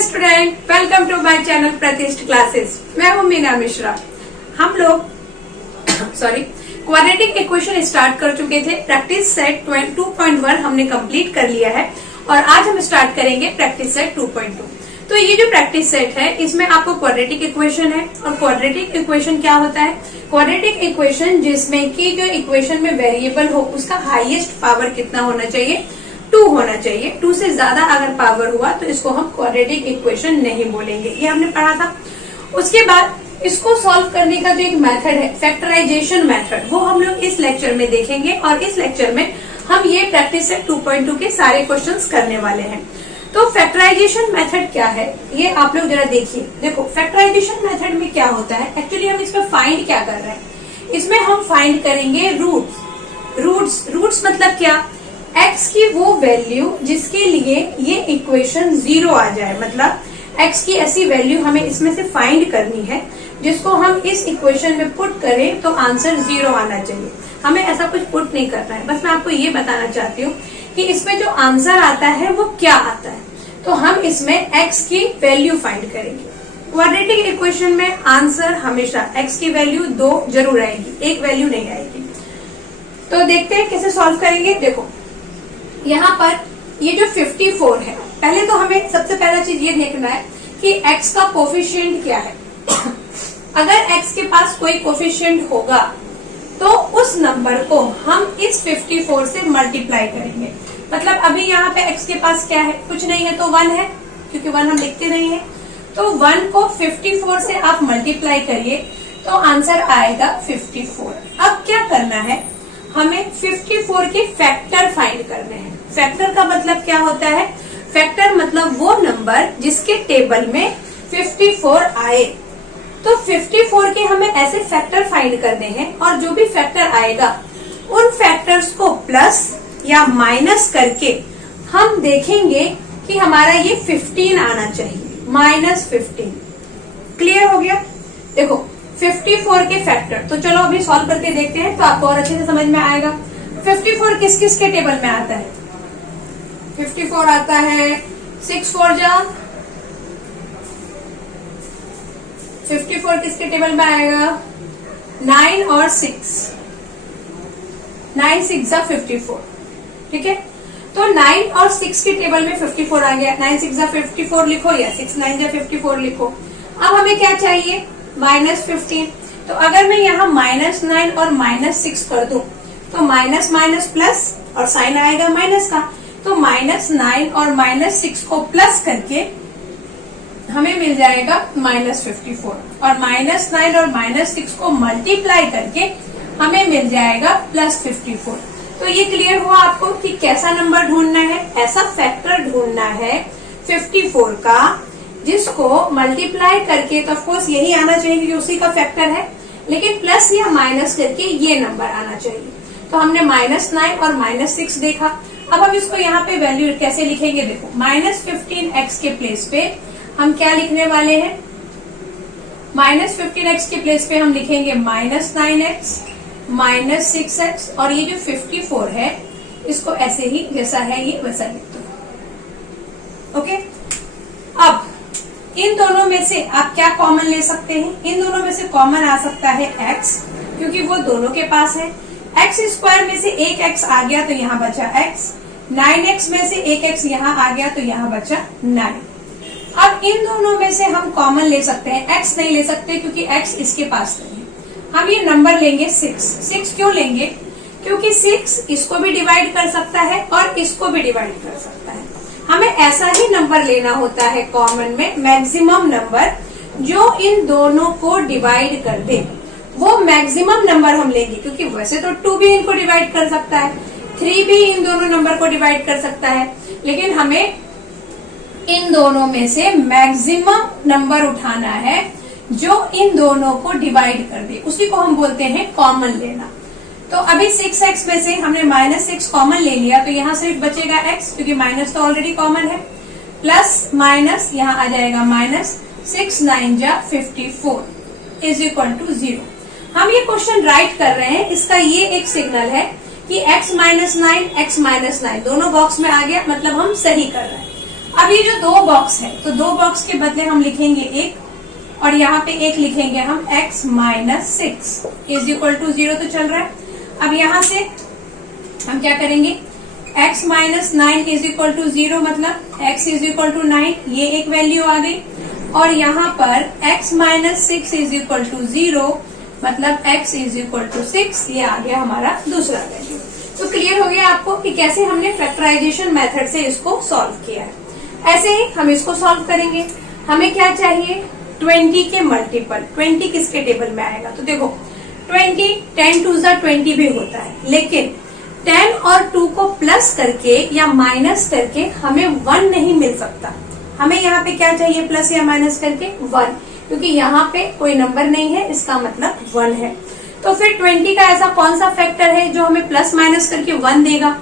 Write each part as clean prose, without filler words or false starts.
Student, welcome to my channel Pratishth classes. मैं हूं मीना मिश्रा। हम लोग क्वाड्रेटिक इक्वेशन स्टार्ट कर चुके थे। प्रैक्टिस सेट 2.1 हमने कंप्लीट कर लिया है और आज हम स्टार्ट करेंगे प्रैक्टिस सेट 2.2। तो ये जो प्रैक्टिस सेट है इसमें आपको क्वाड्रेटिक इक्वेशन है। और क्वाड्रेटिक इक्वेशन क्या होता है? क्वाड्रेटिक इक्वेशन जिसमें कि जो इक्वेशन में वेरिएबल हो उसका हाईएस्ट पावर कितना होना चाहिए? 2 होना चाहिए। 2 से ज्यादा अगर पावर हुआ तो इसको हम क्वाड्रेटिक इक्वेशन नहीं बोलेंगे। ये हमने पढ़ा था। उसके बाद इसको सॉल्व करने का जो एक मेथड है फैक्टराइजेशन मेथड, वो हम लोग इस लेक्चर में देखेंगे। और इस लेक्चर में हम ये प्रैक्टिस सेट 2.2 के सारे क्वेश्चंस करने वाले हैं। तो फैक्टराइजेशन मेथड क्या है ये आप लोग जरा देखिए। देखो फैक्टराइजेशन मेथड में क्या होता है, एक्चुअली हम इसमें फाइंड क्या कर रहे हैं? इसमें हम फाइंड करेंगे रूट्स मतलब क्या? x की वो वैल्यू जिसके लिए ये इक्वेशन 0 आ जाए, मतलब x की ऐसी वैल्यू हमें इसमें से फाइंड करनी है जिसको हम इस इक्वेशन में पुट करें तो आंसर 0 आना चाहिए। हमें ऐसा कुछ पुट नहीं करना है, बस मैं आपको ये बताना चाहती हूँ कि इसमें जो आंसर आता है वो क्या आता है। तो हम इसमें x की वैल्यू फाइंड करेंगे। क्वाड्रेटिक इक्वेशन में आंसर हमेशा x की वैल्यू 2 जरूर आएगी, एक वैल्यू नहीं आएगी। तो देखते हैं कैसे सॉल्व करेंगे। देखो यहाँ पर ये जो 54 है, पहले तो हमें सबसे पहला चीज ये देखना है कि x का कोफिशिएंट क्या है। अगर x के पास कोई कोफिशिएंट होगा तो उस नंबर को हम इस 54 से मल्टीप्लाई करेंगे। मतलब अभी यहाँ पे x के पास क्या है? कुछ नहीं है, तो 1 है, क्योंकि 1 हम लिखते नहीं है। तो 1 को 54 से आप मल्टीप्लाई करिए तो आंसर आएगा 54। अब क्या करना है? हमें 54 के फैक्टर फाइंड करने हैं। फैक्टर का मतलब क्या होता है? फैक्टर मतलब वो नंबर जिसके टेबल में 54 आए। तो 54 के हमें ऐसे फैक्टर फाइंड करने हैं और जो भी फैक्टर आएगा उन फैक्टर्स को प्लस या माइनस करके हम देखेंगे कि हमारा ये 15 आना चाहिए, -15। क्लियर हो गया? देखो 54 के फैक्टर, तो चलो अभी सॉल्व करके देखते हैं तो आपको और अच्छे से समझ में आएगा। 54 किस किस के टेबल में आता है? 54 आता है 6 4 जा 54 किसके टेबल में आएगा? 9 और 6, 9 6 जा 54। ठीक है, तो 9 और 6 के टेबल में 54 आ गया। 9 6 जा 54 लिखो या 6 9 जा 54 लिखो। अब हमें क्या चाहिए? -15। तो अगर मैं यहाँ -9 और -6 कर दूं तो माइनस माइनस प्लस और साइन आएगा माइनस का। तो -9 और -6 को प्लस करके हमें मिल जाएगा -54 और -9 और -6 को मल्टीप्लाई करके हमें मिल जाएगा +54। तो ये क्लियर हुआ आपको कि कैसा नंबर ढूंढना है? ऐसा फैक्टर ढूंढना है 54 का जिसको मल्टीप्लाई करके, तो ऑफकोर्स यही आना चाहिए क्योंकि उसी का फैक्टर है, लेकिन प्लस या माइनस करके ये नंबर आना चाहिए। तो हमने -9 और -6 देखा। अब हम इसको यहाँ पे वैल्यू कैसे लिखेंगे? देखो -15x के प्लेस पे हम क्या लिखने वाले हैं? -15x के प्लेस पे हम लिखेंगे -9x -6x और ये जो 54 है इसको ऐसे ही जैसा है ये वैसा लिख दो। ओके, अब इन दोनों में से आप क्या कॉमन ले सकते हैं? इन दोनों में से कॉमन आ सकता है x, क्योंकि वो दोनों के पास है। x स्क्वायर में से एक x आ गया तो यहाँ बचा x, 9x में से एक x यहाँ आ गया तो यहाँ बचा 9। अब इन दोनों में से हम कॉमन ले सकते हैं, x नहीं ले सकते क्योंकि x इसके पास नहीं है। हम ये नंबर लेंगे 6 क्यों लेंगे? क्योंकि 6 इसको भी डिवाइड कर सकता है और इसको भी डिवाइड कर सकता है। हमें ऐसा ही नंबर लेना होता है कॉमन में, मैक्सिमम नंबर जो इन दोनों को डिवाइड कर दे। वो मैक्सिमम नंबर हम लेंगे क्योंकि वैसे तो 2 भी इनको डिवाइड कर सकता है, 3 भी इन दोनों नंबर को डिवाइड कर सकता है, लेकिन हमें इन दोनों में से मैक्सिमम नंबर उठाना है जो इन दोनों को डिवाइड कर दे। उसी को हम बोलते हैं कॉमन लेना। तो अभी 6x में से हमने -6 कॉमन ले लिया तो यहाँ सिर्फ बचेगा x, क्योंकि माइनस तो ऑलरेडी कॉमन है, प्लस माइनस यहाँ आ जाएगा -6 9 जा 54 = 0। हम ये क्वेश्चन राइट कर रहे हैं, इसका ये एक सिग्नल है कि x -9 दोनों बॉक्स में आ गया, मतलब हम सही कर रहे हैं। अब ये जो दो बॉक्स है, तो दो बॉक्स के बदले हम लिखेंगे एक, और यहाँ पे एक लिखेंगे हम x minus 6 is equal to 0 तो चल रहा है। अब यहाँ से हम क्या करेंगे, x minus 9 is equal to 0 मतलब x इज इक्वल टू 9, ये एक वैल्यू आ गई। और यहाँ पर x minus 6 is equal to 0 मतलब x इज इक्वल टू 6, ये आ गया हमारा दूसरा वैल्यू। तो क्लियर हो गया आपको कि कैसे हमने फैक्टराइजेशन मेथड से इसको सॉल्व किया है। ऐसे ही हम इसको सॉल्व करेंगे। हमें क्या चाहिए, 20 के मल्टीपल। 20 किसके टेबल में आएगा, तो देखो 20 10 टू ज़ा 20 भी होता है, लेकिन 10 और 2 को प्लस करके या माइनस करके हमें 1 नहीं मिल सकता। हमें यहाँ पे क्या चाहिए, प्लस या माइनस करके 1, क्योंकि यहाँ पे कोई नंबर नहीं है, इसका मतलब 1 है। तो फिर 20 का ऐसा कौन सा फैक्टर है जो हमें प्लस माइनस करके 1 देगा,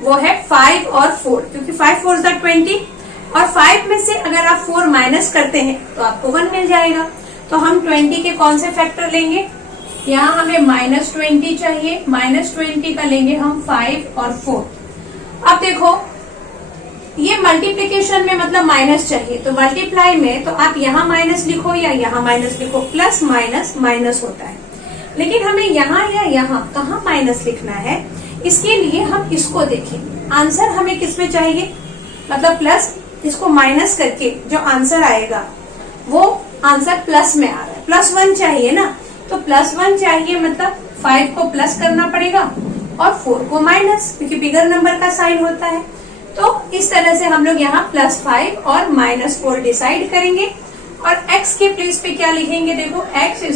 वो है 5 और 4, क्योंकि 5 4 ज़ा 20 और 5 में से अगर आप 4 माइनस करते हैं तो आपको 1 मिल जाएगा। तो हम 20 के कौन से फैक्टर लेंगे, यहाँ हमें माइनस 20 चाहिए, माइनस 20 का लेंगे हम 5 और 4। अब देखो ये मल्टीप्लीकेशन में मतलब माइनस चाहिए, तो मल्टीप्लाई में तो आप यहाँ माइनस लिखो या यहाँ माइनस लिखो, प्लस माइनस माइनस होता है। लेकिन हमें यहाँ या यहाँ कहाँ माइनस लिखना है, इसके लिए हम इसको देखेंगे। आंसर हमें किसमें चाहिए, मतलब प्लस, इसको माइनस करके जो आंसर आएगा वो आंसर प्लस में आ रहा है, +1 चाहिए ना, तो +1 चाहिए मतलब 5 को प्लस करना पड़ेगा और 4 को माइनस, क्योंकि बिगर नंबर का साइन होता है। तो इस तरह से हम लोग यहाँ +5 और -4 डिसाइड करेंगे। और x के प्लेस पे क्या लिखेंगे, देखो x²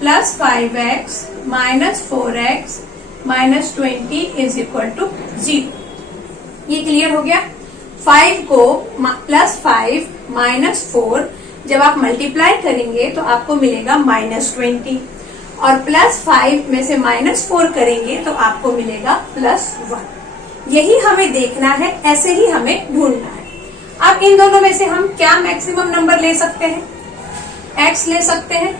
+ 5x - 4x - 20 is equal to 0। ये क्लियर हो गया। 5 को +5 - 4 जब आप मल्टीप्लाई करेंगे तो आपको मिलेगा -20, और +5 में से -4 करेंगे तो आपको मिलेगा +1। यही हमें देखना है, ऐसे ही हमें ढूंढना है। अब इन दोनों में से हम क्या मैक्सिमम नंबर ले सकते हैं, x ले सकते हैं।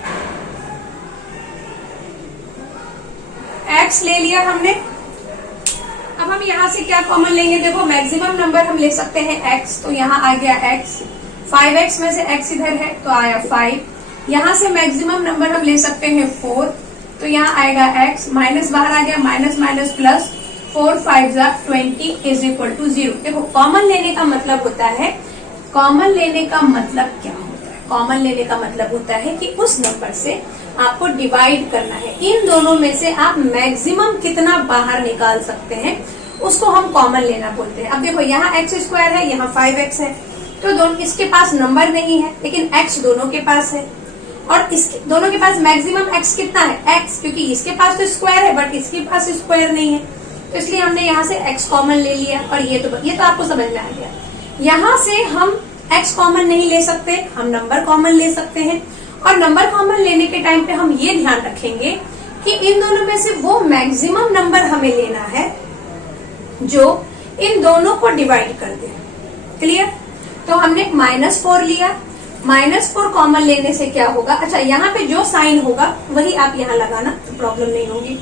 x ले लिया हमने। अब हम यहाँ से क्या कॉमन लेंगे, देखो मैक्सिमम नंबर हम ले सकते हैं x, तो यहाँ आ गया x, 5x में से x इधर है तो आया 5। यहाँ से मैक्सिमम नंबर हम ले सकते हैं 4, तो यहाँ आएगा x, माइनस बाहर आ गया, माइनस माइनस प्लस, 4 5 ज़ा 20 इज इक्वल टू 0। देखो कॉमन लेने का मतलब होता है, कॉमन लेने का मतलब क्या होता है, कॉमन लेने का मतलब होता है कि उस नंबर से आपको डिवाइड करना है। इन दोनों में से आप मैक्सिमम कितना बाहर निकाल सकते हैं उसको हम कॉमन लेना बोलते हैं। अब देखो यहाँ x² है, यहाँ 5x है, तो दोनों इसके पास नंबर नहीं है, लेकिन x दोनों के पास है, और इसके दोनों के पास मैक्सिमम x कितना है, x, क्योंकि इसके पास तो स्क्वायर है बट इसके पास स्क्वायर नहीं है, तो इसलिए हमने यहाँ से x कॉमन ले लिया। और ये तो आपको समझ में आ गया। यहाँ से हम x कॉमन नहीं ले सकते, हम नंबर कॉमन ले सकते हैं। और नंबर कॉमन लेने के टाइम पे हम ये ध्यान रखेंगे कि इन दोनों में से वो मैक्सिमम नंबर हमें लेना है जो इन दोनों को डिवाइड कर दे। क्लियर। तो हमने -4 लिया, -4 कॉमन लेने से क्या होगा, अच्छा यहाँ पे जो साइन होगा वही आप यहाँ लगाना, तो प्रॉब्लम नहीं होगी।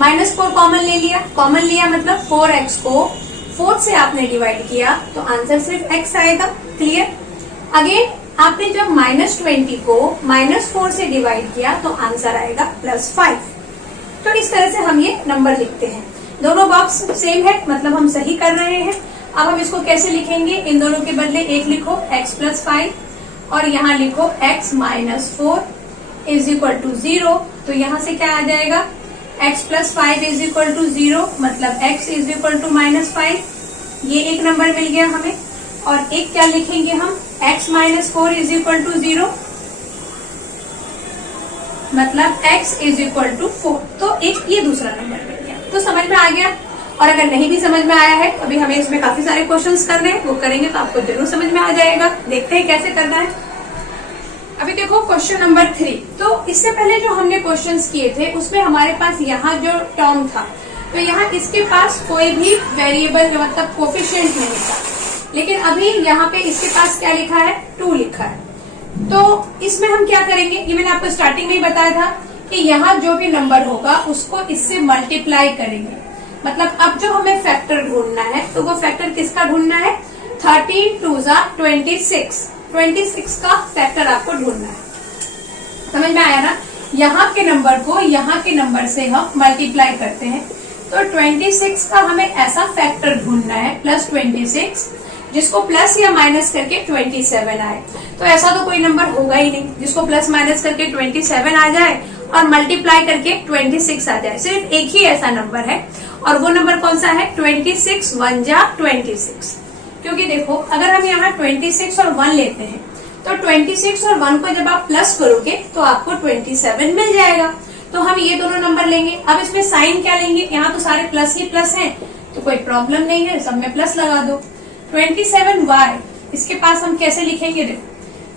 -4 कॉमन ले लिया, कॉमन लिया मतलब 4x को 4 से आपने डिवाइड किया तो आंसर सिर्फ x आएगा। क्लियर। अगेन आपने जब -20 को -4 से डिवाइड किया तो आंसर आएगा +5। तो इस तरह से हम ये नंबर लिखते हैं। दोनों बॉक्स सेम है, मतलब हम सही कर रहे हैं। अब हम इसको कैसे लिखेंगे, इन दोनों के बदले एक लिखो x + 5 और यहाँ लिखो x - 4 इज इक्वल टू 0। तो यहाँ से क्या आ जाएगा, x + 5 इज इक्वल टू 0 मतलब x इज इक्वल टू -5। ये एक नंबर मिल गया हमें। और एक क्या लिखेंगे हम, x - 4 इज इक्वल टू 0 मतलब x इज इक्वल टू 4। तो एक ये दूसरा नंबर मिल गया। तो समझ में आ गया। और अगर नहीं भी समझ में आया है तो अभी हमें इसमें काफी सारे क्वेश्चंस करने हैं, वो करेंगे तो आपको जरूर समझ में आ जाएगा। देखते हैं कैसे करना है। अभी देखो क्वेश्चन नंबर 3। तो इससे पहले जो हमने क्वेश्चंस किए थे उसमें हमारे पास यहाँ जो टर्म था, तो यहाँ इसके पास कोई भी वेरिएबल मतलब कोफिशिएंट नहीं था, लेकिन अभी यहाँ पे इसके पास क्या लिखा है, 2 लिखा है। तो इसमें हम क्या करेंगे, ये मैंने आपको स्टार्टिंग में ही बताया था कि यहाँ जो भी नंबर होगा उसको इससे मल्टीप्लाई करेंगे। मतलब अब जो हमें फैक्टर ढूंढना है तो वो फैक्टर किसका ढूंढना है, 13 2 जा 26 का फैक्टर आपको ढूंढना है। समझ में आया ना? यहाँ के नंबर को यहाँ के नंबर से हम मल्टीप्लाई करते हैं, तो 26 का हमें ऐसा फैक्टर ढूंढना है प्लस 26 जिसको प्लस या माइनस करके 27 आए। तो ऐसा तो कोई नंबर होगा ही नहीं जिसको प्लस माइनस करके 27 आ जाए और मल्टीप्लाई करके 26 आ जाए। सिर्फ एक ही ऐसा नंबर है, और वो नंबर कौन सा है? 26 1 जा 26। क्योंकि देखो, अगर हम यहाँ 26 और 1 लेते हैं तो 26 और 1 को जब आप प्लस करोगे तो आपको 27 मिल जाएगा। तो हम ये दोनों नंबर लेंगे। अब इसमें साइन क्या लेंगे? यहाँ तो सारे प्लस ही प्लस हैं, तो कोई प्रॉब्लम नहीं है, सब में प्लस लगा दो। 27y इसके पास हम कैसे लिखेंगे? देखो,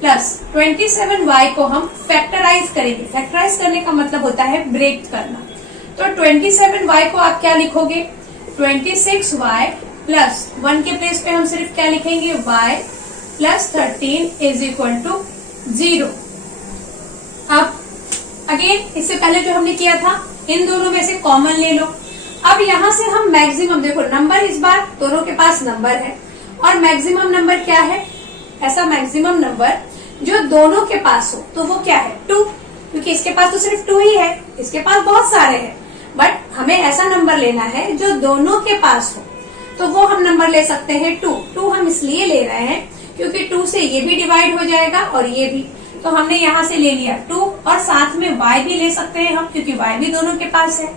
प्लस 27y को हम फैक्टराइज करेंगे। फैक्टराइज करने का मतलब होता है ब्रेक करना। तो 27y को आप क्या लिखोगे? 26y प्लस 1 के प्लेस पे हम सिर्फ क्या लिखेंगे? y plus 13 is equal to 0। अब अगेन इससे पहले जो हमने किया था, इन दोनों में से कॉमन ले लो। अब यहाँ से हम मैक्सिमम, देखो नंबर इस बार दोनों के पास नंबर है, और मैक्सिमम नंबर क्या है? ऐसा मैक्सिमम नंबर जो दोनों के पास हो, तो वो क्या है? 2। क्योंकि इसके पास तो सिर्फ 2 ही है, इसके पास बहुत सारे हैं, बट हमें ऐसा नंबर लेना है जो दोनों के पास हो। तो वो हम नंबर ले सकते हैं 2। 2 हम इसलिए ले रहे हैं क्योंकि 2 से ये भी डिवाइड हो जाएगा और ये भी, तो हमने यहाँ से ले लिया 2, और साथ में y भी ले सकते हैं हम, क्योंकि y भी दोनों के पास है।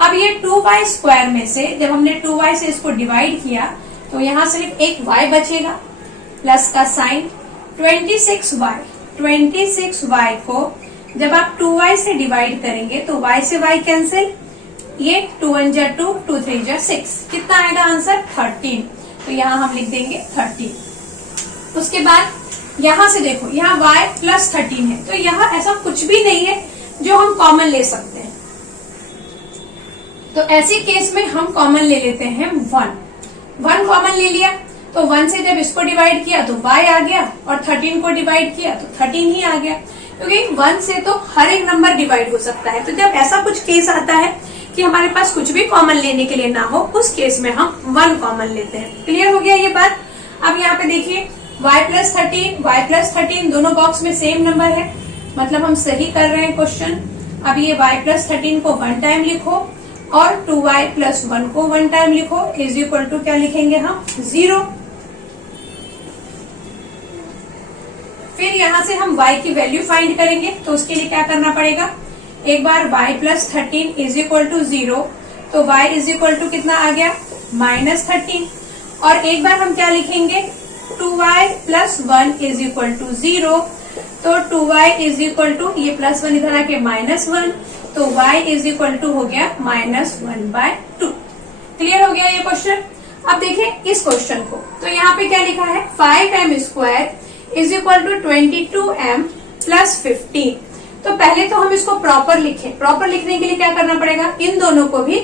अब ये 2y स्क्वायर में से जब हमने 2y से इसको डिवाइड किया तो यहाँ सिर्फ एक y बचेगा, प्लस का साइन। 26y को जब आप 2y से डिवाइड करेंगे तो y से y कैंसिल, ये 2 1 जा 2, 2 3 जा 6, कितना आएगा आंसर? 13। तो यहाँ हम लिख देंगे 13। उसके बाद यहाँ से देखो, यहाँ y प्लस 13 है, तो यहाँ ऐसा कुछ भी नहीं है जो हम कॉमन ले सकते हैं। तो ऐसे केस में हम कॉमन ले लेते हैं 1 कॉमन ले लिया, तो 1 से जब इसको डिवाइड किया तो y आ गया, और 13 को डिवाइड किया तो 13 ही आ गया। क्योंकि 1 से तो हर एक नंबर डिवाइड हो सकता है। तो जब ऐसा कुछ केस आता है कि हमारे पास कुछ भी कॉमन लेने के लिए ना हो, उस केस में हम 1 कॉमन लेते हैं। क्लियर हो गया ये बात? अब यहाँ पे देखिए, y प्लस 13 दोनों बॉक्स में सेम नंबर है, मतलब हम सही कर रहे हैं क्वेश्चन। अब ये y प्लस 13 को 1 टाइम लिखो और 2y प्लस 1 को 1 टाइम लिखो, इज इक्वल टू क्या लिखेंगे हम? 0। फिर यहाँ से हम y की वैल्यू फाइंड करेंगे, तो उसके लिए क्या करना पड़ेगा? एक बार y plus 13 is equal to 0, तो y इज इक्वल टू कितना आ गया? -13। और एक बार हम क्या लिखेंगे? 2y plus 1 is equal to 0, तो 2y इज इक्वल टू, ये प्लस 1 इधर आके -1, तो y इज इक्वल टू हो गया -1/2। क्लियर हो गया ये क्वेश्चन? अब देखें इस क्वेश्चन को, तो यहाँ पे क्या लिखा है? 5m square is equal to 22m plus 15। तो पहले तो हम इसको प्रॉपर लिखें। प्रॉपर लिखने के लिए क्या करना पड़ेगा? इन दोनों को भी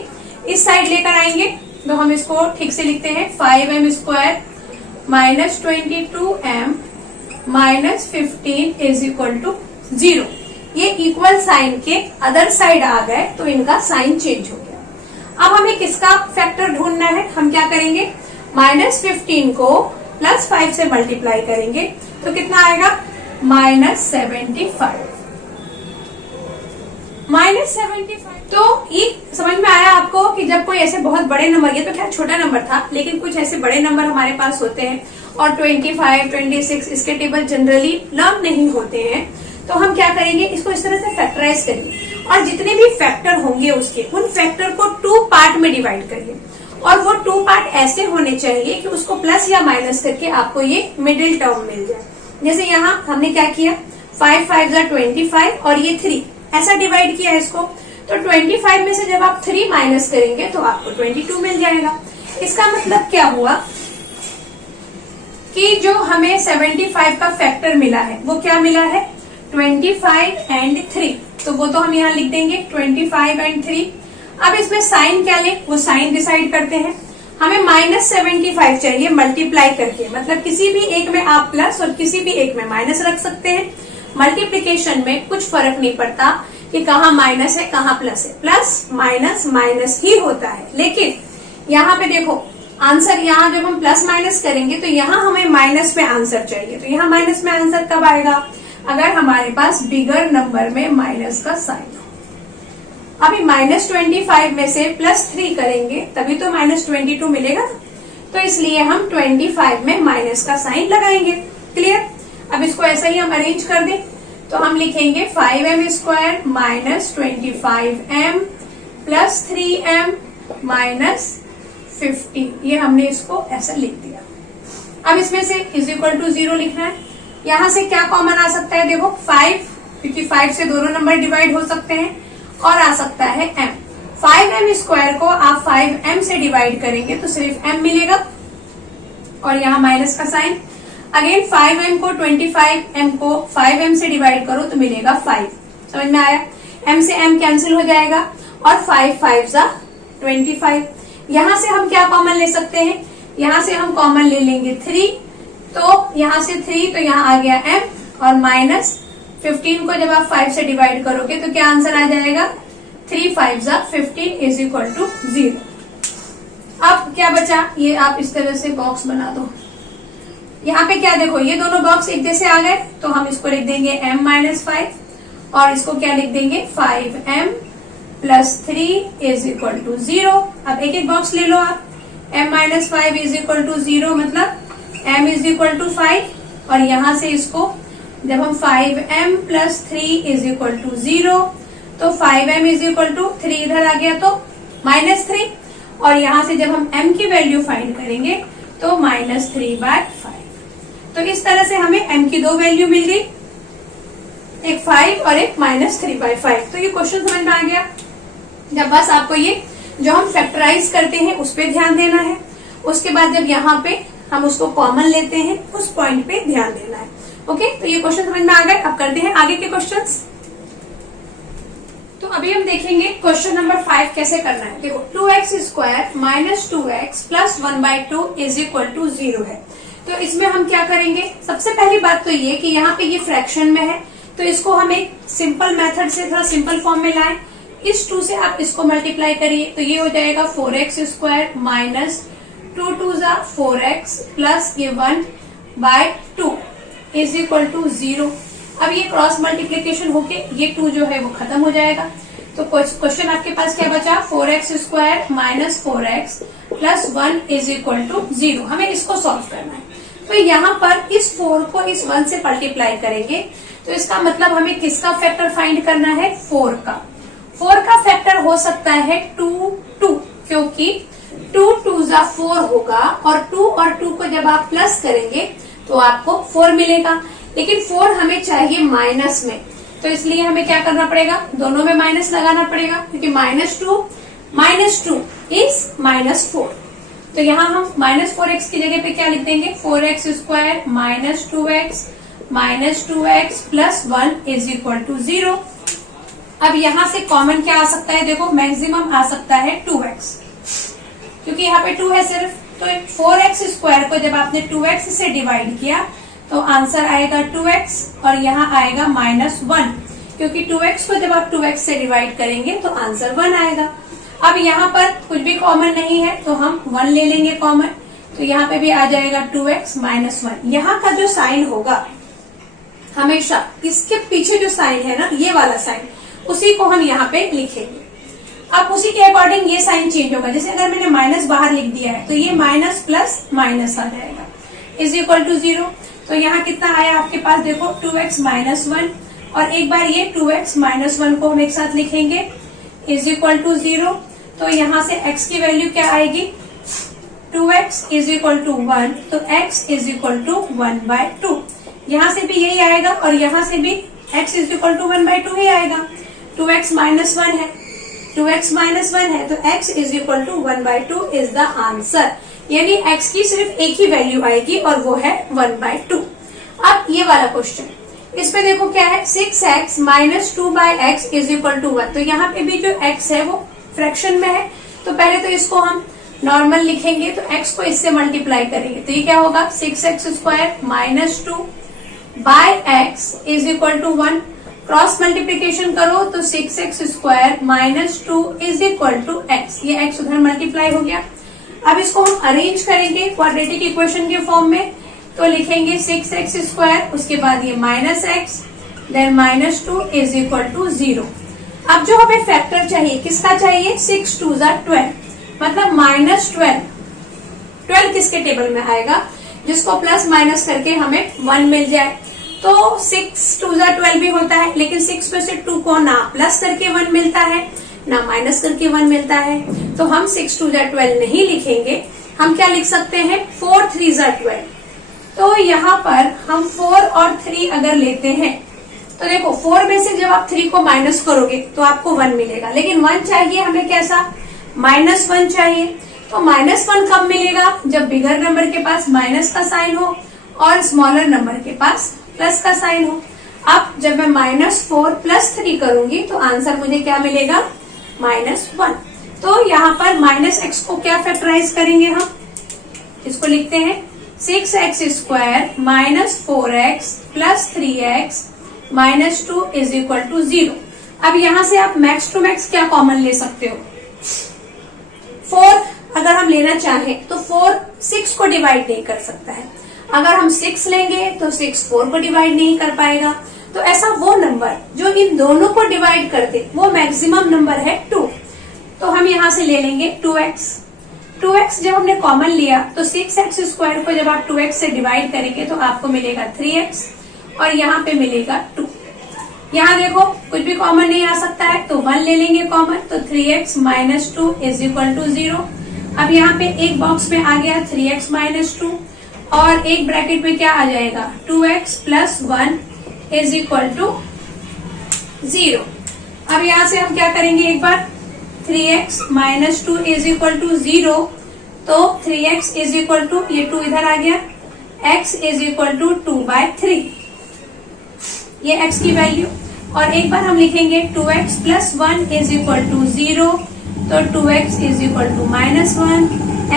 इस साइड लेकर आएंगे, तो हम इसको ठीक से लिखते हैं 5m square minus 22m minus 15 is equal to 0। ये इक्वल साइन के अदर साइड आ गए, तो इनका साइन चेंज हो गया। अब हमें किसका फैक्टर ढूंढना है? हम क्या करेंगे? -15 को +5 से मल्टीप्लाई करेंगे, तो कितना आएगा? -75। -75। तो ये समझ में आया आपको कि जब कोई ऐसे बहुत बड़े नंबर, ये तो क्या छोटा नंबर था, लेकिन कुछ ऐसे बड़े नंबर हमारे पास होते हैं और 25, 26 इसके टेबल जनरली लर्न नहीं होते हैं, तो हम क्या करेंगे? इसको इस तरह से फैक्टराइज करिए, और जितने भी फैक्टर होंगे उसके, उन फैक्टर को 2 पार्ट में डिवाइड करिए, और वो 2 पार्ट ऐसे होने चाहिए कि उसको प्लस या माइनस करके आपको ये मिडिल टर्म मिल जाए। जैसे यहाँ हमने क्या किया? 5 5 जा 25 और ये 3 ऐसा डिवाइड किया इसको, तो 25 में से जब आप 3 माइनस करेंगे तो आपको 22 मिल जाएगा। इसका मतलब क्या हुआ कि जो हमें 75 का फैक्टर मिला है वो क्या मिला है? 25 एंड 3, तो वो तो हम यहाँ लिख देंगे 25 एंड 3। अब इसमें साइन क्या ले, वो साइन डिसाइड करते हैं। हमें -75 चाहिए मल्टीप्लाई करके, मतलब किसी भी एक में आप प्लस और किसी भी एक में माइनस रख सकते हैं। मल्टीप्लिकेशन में कुछ फर्क नहीं पड़ता कि कहाँ माइनस है कहाँ प्लस है, प्लस माइनस माइनस ही होता है। लेकिन यहाँ पे देखो आंसर यहाँ जब हम प्लस माइनस करेंगे तो यहाँ हमें माइनस में आंसर चाहिए। तो यहाँ माइनस में आंसर कब आएगा? अगर हमारे पास बिगर नंबर में माइनस का साइन हो। अभी -25 में से +3 करेंगे तभी तो -22 मिलेगा। तो इसलिए हम 25 में माइनस का साइन लगाएंगे। क्लियर? अब इसको ऐसा ही हम अरेंज कर दें तो हम लिखेंगे 5m square minus 25m plus 3m minus 15। ये हमने इसको ऐसा लिख दिया। अब इसमें से इज इक्वल टू 0 लिखना है। यहां से क्या कॉमन आ सकता है? देखो 5, क्योंकि 5 से दोनों नंबर डिवाइड हो सकते हैं, और आ सकता है m। 5m स्क्वायर को आप 5m से डिवाइड करेंगे तो सिर्फ m मिलेगा, और यहाँ माइनस का साइन। अगेन 5m को 25m को 5m से डिवाइड करो तो मिलेगा 5। समझ में आया? m से m कैंसिल हो जाएगा और 5 5 25। यहां से हम क्या कॉमन ले सकते हैं? यहां से हम कॉमन ले लेंगे 3, तो यहां से 3 तो यहाँ आ गया m, और माइनस 15 को जब आप 5 से डिवाइड करोगे तो क्या आंसर आ जाएगा? 3 5 15 इज इक्वल टू 0। अब क्या बचा? ये आप इस तरह से बॉक्स बना दो। यहाँ पे क्या देखो, ये दोनों बॉक्स एक जैसे आ गए तो हम इसको लिख देंगे m माइनस 5, और इसको क्या लिख देंगे? 5m plus 3 is equal to 0। अब एक एक बॉक्स ले लो आप। m minus 5 is equal to 0 मतलब m इज इक्वल टू 5, और यहां से इसको जब हम 5m plus 3 is equal to 0, तो 5m इज इक्वल टू 3 इधर आ गया तो -3, और यहां से जब हम m की वैल्यू फाइंड करेंगे तो -3/5। तो इस तरह से हमें m की 2 वैल्यू मिल गई, एक 5 और एक -3/5। तो ये क्वेश्चन समझ में आ गया। जब बस आपको ये जो हम फैक्टराइज करते हैं उस पे ध्यान देना है, उसके बाद जब यहाँ पे हम उसको कॉमन लेते हैं उस पॉइंट पे ध्यान देना है। ओके, तो ये क्वेश्चन समझ में आ गए। अब करते हैं आगे के क्वेश्चंस। तो अभी हम देखेंगे क्वेश्चन नंबर 5 कैसे करना है। देखो 2x square minus 2x plus 1/2 is equal to 0 है। तो इसमें हम क्या करेंगे? सबसे पहली बात तो ये कि यहाँ पे ये फ्रैक्शन में है, तो इसको हम एक सिंपल मेथड से थोड़ा सिंपल फॉर्म में लाएं। इस 2 से आप इसको मल्टीप्लाई करिए तो ये हो जाएगा 4x square minus 2 2 4x plus ये 1/2 इज इक्वल टू 0। अब ये क्रॉस मल्टीप्लीकेशन होके ये 2 जो है वो खत्म हो जाएगा। तो क्वेश्चन आपके पास क्या बचा? 4x square minus 4x plus 1 is equal to 0। हमें इसको सॉल्व करना है। तो यहाँ पर इस 4 को इस 1 से मल्टीप्लाई करेंगे तो इसका मतलब हमें किसका फैक्टर फाइंड करना है? 4 का। 4 का फैक्टर हो सकता है 2 2, क्योंकि 2 2 4 होगा, और 2 और 2 को जब आप प्लस करेंगे तो आपको 4 मिलेगा। लेकिन 4 हमें चाहिए माइनस में, तो इसलिए हमें क्या करना पड़ेगा? दोनों में माइनस लगाना पड़ेगा, क्योंकि -2 इज -4। तो यहाँ हम -4x की जगह पे क्या लिख देंगे? 4x square minus 2x plus 1 is equal to 0। अब यहाँ से कॉमन क्या आ सकता है? देखो मैक्सिमम आ सकता है 2x, क्योंकि यहाँ पे 2 है सिर्फ। तो 4x स्क्वायर को जब आपने 2x से डिवाइड किया तो आंसर आएगा 2x, और यहाँ आएगा -1, क्योंकि 2x को जब आप 2x से डिवाइड करेंगे तो आंसर 1 आएगा। अब यहाँ पर कुछ भी कॉमन नहीं है तो हम 1 ले लेंगे कॉमन, तो यहाँ पे भी आ जाएगा 2x माइनस 1। यहाँ का जो साइन होगा हमेशा इसके पीछे जो साइन है ना, ये वाला साइन, उसी को हम यहाँ पे लिखेंगे। अब उसी के अकॉर्डिंग ये साइन चेंज होगा। जैसे अगर मैंने माइनस बाहर लिख दिया है तो ये माइनस प्लस माइनस आ जाएगा इज इक्वल टू 0। तो यहाँ कितना आया आपके पास? देखो 2x माइनस 1, और एक बार ये 2x माइनस 1 को हम एक साथ लिखेंगे इज इक्वल टू 0। तो यहाँ से x की वैल्यू क्या आएगी? 2x इज इक्वल टू 1, तो x इज इक्वल टू 1/2। यहाँ से भी यही आएगा, और यहाँ से भी x इज इक्वल टू 1/2 ही आएगा। 2x माइनस 1 है, 2x माइनस 1 है, तो x is equal to 1/2 is the answer. यानी x की सिर्फ एक ही वैल्यू आएगी और वो है 1/2। अब ये वाला क्वेश्चन, इस पे देखो क्या है? 6x minus 2/x is equal to 1। तो यहाँ पे भी जो x है वो फ्रैक्शन में है, तो पहले तो इसको हम नॉर्मल लिखेंगे, तो x को इससे मल्टीप्लाई करेंगे तो ये क्या होगा? 6x square minus 2/x is equal to 1। Cross multiplication करो तो 6x square minus 2 is equal to x। ये x उधर मल्टीप्लाई हो गया। अब इसको हम अरेंज करेंगे क्वाड्रेटिक इक्वेशन के फॉर्म में, तो लिखेंगे 6x², उसके बाद ये -x, then -2 is equal to 0। अब जो हमें फैक्टर चाहिए, किसका चाहिए? 6 2 12, मतलब -12। 12 किसके टेबल में आएगा? जिसको प्लस माइनस करके हमें 1 मिल जाए। तो 6 2 12 भी होता है, लेकिन 6 में से 2 को ना प्लस करके 1 मिलता है ना माइनस करके 1 मिलता है, तो हम 6 2 12 नहीं लिखेंगे। हम क्या लिख सकते हैं? 4 3 12। तो यहाँ पर हम 4 और 3 अगर लेते हैं तो देखो 4 में से जब आप 3 को माइनस करोगे तो आपको 1 मिलेगा, लेकिन 1 चाहिए हमें कैसा? -1 चाहिए। तो -1 कब मिलेगा? जब बिगर नंबर के पास माइनस का साइन हो और स्मॉलर नंबर के पास प्लस का साइन हो। अब जब मैं -4 + 3 करूंगी तो आंसर मुझे क्या मिलेगा? -1। तो यहाँ पर -x को क्या फैक्टराइज करेंगे हम? इसको लिखते हैं 6x² -4x + 3x -2 is equal to 0। अब यहाँ से आप मैक्स टू मैक्स क्या कॉमन ले सकते हो? 4 अगर हम लेना चाहें तो 4 6 को डिवाइड नहीं कर सकता है। अगर हम 6 लेंगे तो 6 4 को डिवाइड नहीं कर पाएगा। तो ऐसा वो नंबर जो इन दोनों को डिवाइड कर दे वो मैक्सिमम नंबर है 2। तो हम यहाँ से ले लेंगे 2x। 2x जब हमने कॉमन लिया तो 6x² को जब आप 2x से डिवाइड करेंगे तो आपको मिलेगा 3x और यहाँ पे मिलेगा 2। यहाँ देखो कुछ भी कॉमन नहीं आ सकता है, तो 1 ले लेंगे कॉमन, तो 3x - 2 इज इक्वल टू 0। अब यहाँ पे एक बॉक्स में आ गया 3x - 2 और एक ब्रैकेट में क्या आ जाएगा? 2x + 1 is equal to 0। अब यहाँ से हम क्या करेंगे? एक बार 3x - 2 इज इक्वल टू 0, तो 3x इज इक्वल टू, ये 2 इधर आ गया, x इज इक्वल टू 2/3, ये x की वैल्यू। और एक बार हम लिखेंगे 2x + 1 इज इक्वल टू 0, तो 2x is equal to -1,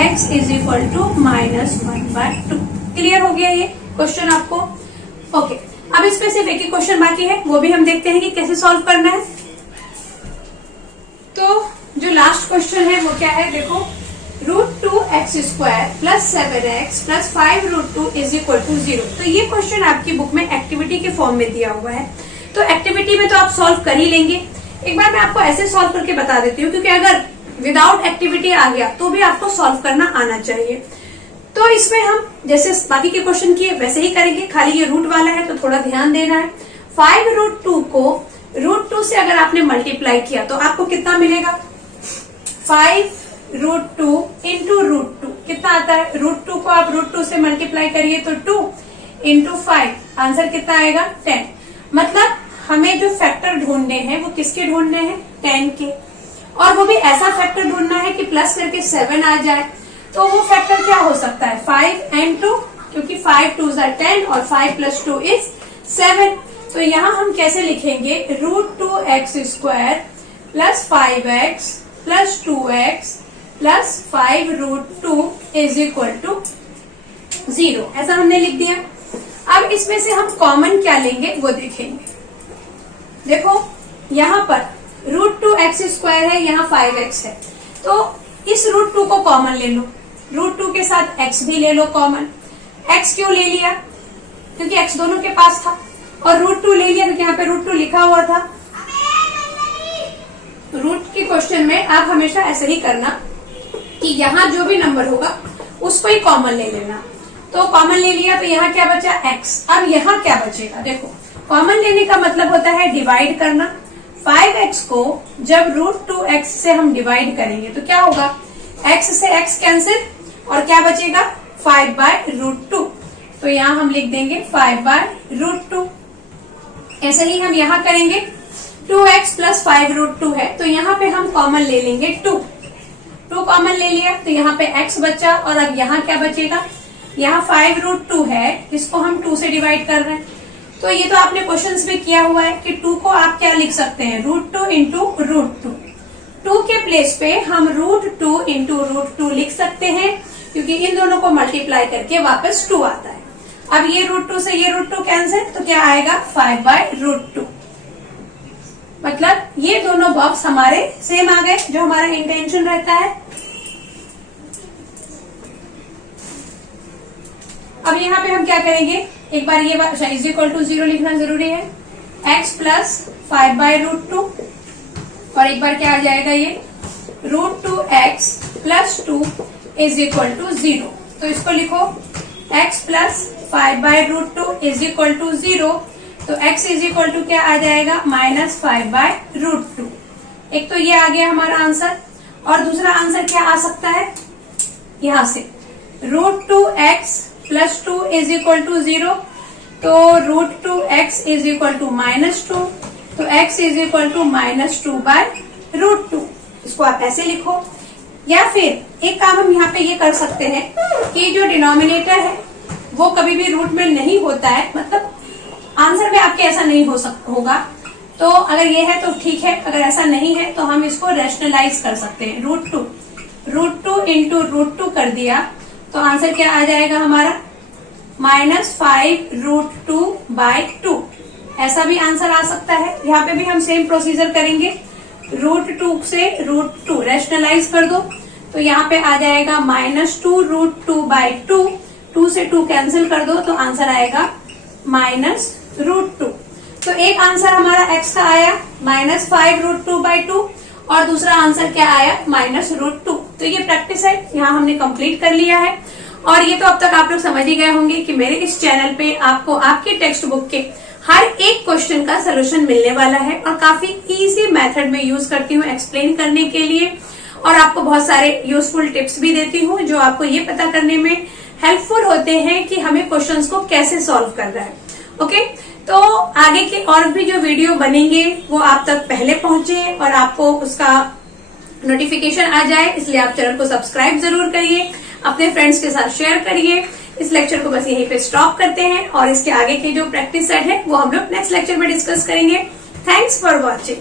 x is equal to -1/2। Clear हो गया ये क्वेश्चन आपको? ओके, अब इसमें सिर्फ एक ही क्वेश्चन बाकी है, वो भी हम देखते हैं कि कैसे सॉल्व करना है। तो जो लास्ट क्वेश्चन है वो क्या है? देखो, √2x² + 7x + 5√2 is equal to 0। तो ये क्वेश्चन आपकी बुक में एक्टिविटी के फॉर्म में दिया हुआ है। तो एक्टिविटी में तो आप सॉल्व कर ही लेंगे। एक बार मैं आपको ऐसे सॉल्व करके बता देती हूँ, क्योंकि अगर विदाउट एक्टिविटी आ गया तो भी आपको सॉल्व करना आना चाहिए। तो इसमें हम जैसे बाकी के क्वेश्चन किए वैसे ही करेंगे, खाली ये रूट वाला है तो थोड़ा ध्यान देना है। 5√2 को √2 से अगर आपने मल्टीप्लाई किया तो आपको कितना मिलेगा? 5√2 इंटू √2 कितना आता है? √2 को आप √2 से मल्टीप्लाई करिए तो 2 इंटू 5, आंसर कितना आएगा? 10। मतलब हमें जो फैक्टर ढूंढने हैं वो किसके ढूंढने हैं? 10 के। और वो भी ऐसा फैक्टर ढूंढना है कि प्लस करके 7 आ जाए। तो वो फैक्टर क्या हो सकता है? 5 and 2, क्योंकि 5 2s are 10 और 5 + 2 is 7। तो यहाँ हम कैसे लिखेंगे? √2x² + 5x + 2x + 5√2 is equal to 0। ऐसा हमने लिख दिया। अब इसमें से हम कॉमन क्या लेंगे वो देखेंगे। देखो यहाँ पर √2x² है, यहाँ 5x है, तो इस √2 को कॉमन ले लो, √2 के साथ x भी ले लो कॉमन। x क्यों ले लिया? क्योंकि x दोनों के पास था, और √2 ले लिया क्योंकि यहाँ पे √2 लिखा हुआ था। रूट के क्वेश्चन में आप हमेशा ऐसे ही करना कि यहाँ जो भी नंबर होगा उसको ही कॉमन ले लेना। तो कॉमन ले लिया तो यहाँ क्या बचा? x। अब यहाँ क्या बचेगा? देखो, कॉमन लेने का मतलब होता है डिवाइड करना। 5x को जब √2x से हम डिवाइड करेंगे तो क्या होगा? x से x कैंसिल और क्या बचेगा? 5/√2। तो यहाँ हम लिख देंगे 5/√2। ऐसे ही हम यहाँ करेंगे, 2x + 5√2 है तो यहाँ पे हम कॉमन ले लेंगे 2 कॉमन ले लिया तो यहाँ पे x बचा। और अब यहाँ क्या बचेगा? यहाँ 5√2 है, इसको हम 2 से डिवाइड कर रहे हैं। तो ये तो आपने क्वेश्चंस में किया हुआ है कि 2 को आप क्या लिख सकते हैं? √2 इंटू √2। 2 के प्लेस पे हम √2 इंटू √2 लिख सकते हैं, क्योंकि इन दोनों को मल्टीप्लाई करके वापस 2 आता है। अब ये √2 से ये √2 कैंसिल, तो क्या आएगा? 5/√2। मतलब ये दोनों बॉक्स हमारे सेम आ गए, जो हमारा इंटेंशन रहता है। अब यहाँ पे हम क्या करेंगे, एक बार ये इज इक्वल टू 0 लिखना जरूरी है, x प्लस 5/√2 और एक बार क्या आ जाएगा ये √2x plus 2 is equal to 0। तो इसको लिखो x plus 5/√2 is equal to 0। तो x इज इक्वल टू क्या आ जाएगा -5/√2। एक तो ये आ गया हमारा आंसर, और दूसरा आंसर क्या आ सकता है, यहां से √2x plus 2 is equal to 0। तो √2x इज इक्वल टू -2, तो x इज इक्वल टू -2/√2। इसको आप ऐसे लिखो, या फिर एक काम हम यहाँ पे ये कर सकते हैं कि जो डिनोमिनेटर है वो कभी भी रूट में नहीं होता है, मतलब आंसर में आपके ऐसा नहीं होगा। तो अगर ये है तो ठीक है, अगर ऐसा नहीं है तो हम इसको रैशनलाइज कर सकते हैं। √2 इंटू √2 कर दिया तो आंसर क्या आ जाएगा हमारा -5√2/2। ऐसा भी आंसर आ सकता है। यहाँ पे भी हम सेम प्रोसीजर करेंगे, √2 से √2 रैशनलाइज कर दो तो यहाँ पे आ जाएगा -2√2/2। 2 से 2 कैंसिल कर दो तो आंसर आएगा -√2। तो एक आंसर हमारा x का आया -5√2/2 और दूसरा आंसर क्या आया -√2। तो ये प्रैक्टिस है, यहाँ हमने कंप्लीट कर लिया है। और ये तो अब तक आप लोग समझ ही गए होंगे कि मेरे इस चैनल पे आपको आपके टेक्स्ट बुक के हर एक क्वेश्चन का सोल्यूशन मिलने वाला है, और काफी इजी मेथड में यूज करती हूँ एक्सप्लेन करने के लिए, और आपको बहुत सारे यूजफुल टिप्स भी देती हूँ जो आपको ये पता करने में हेल्पफुल होते हैं कि हमें क्वेश्चंस को कैसे सॉल्व करना है। ओके, तो आगे के और भी जो वीडियो बनेंगे वो आप तक पहले पहुंचे और आपको उसका नोटिफिकेशन आ जाए, इसलिए आप चैनल को सब्सक्राइब जरूर करिए, अपने फ्रेंड्स के साथ शेयर करिए। इस लेक्चर को बस यहीं पे स्टॉप करते हैं, और इसके आगे के जो प्रैक्टिस सेट है वो हम लोग नेक्स्ट लेक्चर में डिस्कस करेंगे। Thanks for watching.